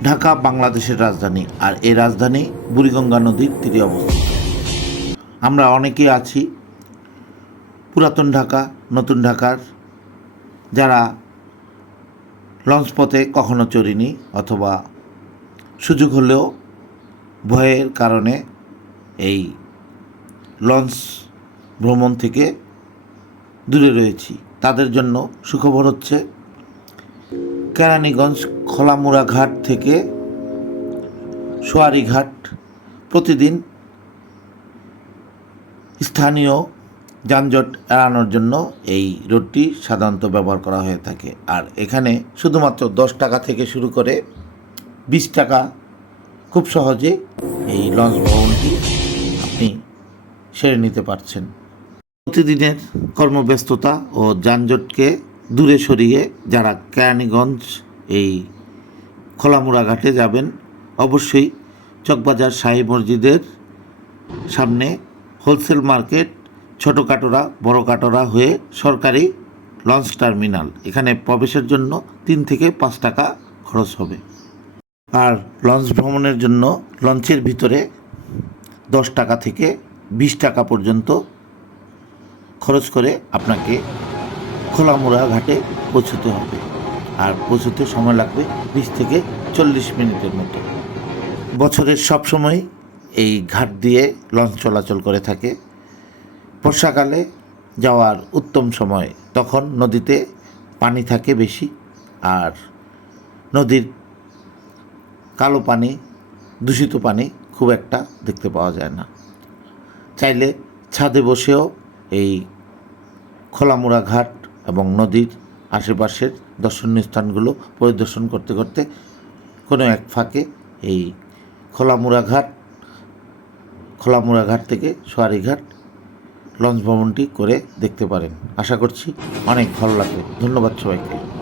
ঢাকা, বাংলাদেশের রাজধানী আর এই রাজধানী বুড়িগঙ্গা নদীর তীরে অবস্থিত। আমরা অনেকেই আছি পুরাতন ঢাকা, নতুন ঢাকার, যারা লঞ্চ পথে কখনো চড়িনি অথবা সুযোগ হলেও ভয়ের কারণে এই লঞ্চ ভ্রমণ থেকে দূরে রয়েছি। তাদের জন্য সুখবর হচ্ছে কেরানীগঞ্জ খোলামুড়া ঘাট থেকে ঘাট প্রতিদিন স্থানীয় যানজট এড়ানোর জন্য এই রোডটি সাধারণত ব্যবহার করা হয়ে থাকে। আর এখানে শুধুমাত্র দশ টাকা থেকে শুরু করে বিশ টাকা খুব সহজে এই লঞ্চ ভবনটি আপনি সেরে নিতে পারছেন। প্রতিদিনের কর্মব্যস্ততা ও যানজটকে দূরে সরিয়ে যারা কেরানীগঞ্জ এই খোলামুড়া ঘাটে যাবেন, অবশ্যই চকবাজার শাহী মসজিদের সামনে হোলসেল মার্কেট, ছোটো কাটোরা, বড় কাটোরা হয়ে সরকারি লঞ্চ টার্মিনাল। এখানে প্রবেশের জন্য তিন থেকে পাঁচ টাকা খরচ হবে। আর লঞ্চ ভ্রমণের জন্য লঞ্চের ভিতরে দশ টাকা থেকে বিশ টাকা পর্যন্ত খরচ করে আপনাকে খোলামুড়া ঘাটে পৌঁছতে হবে। আর পৌঁছতে সময় লাগবে বিশ থেকে চল্লিশ মিনিটের মতো। বছরের সব সময় এই ঘাট দিয়ে লঞ্চ চলাচল করে থাকে। বর্ষাকালে যাওয়ার উত্তম সময় তখন নদীতে পানি থাকে বেশি আর নদীর কালো পানি, দূষিত পানি খুব একটা দেখতে পাওয়া যায় না। চাইলে ছাদে বসেও এই খোলামুড়া ঘাট এবং নদীর আশেপাশের দর্শনীয় স্থানগুলো পরিদর্শন করতে করতে কোনো এক ফাঁকে এই খোলামুড়া ঘাট খোলামুড়া ঘাট থেকে সোয়ারিঘাট লঞ্চ ভ্রমণটি করে দেখতে পারেন। আশা করছি অনেক ভালো লাগবে। ধন্যবাদ সবাইকে।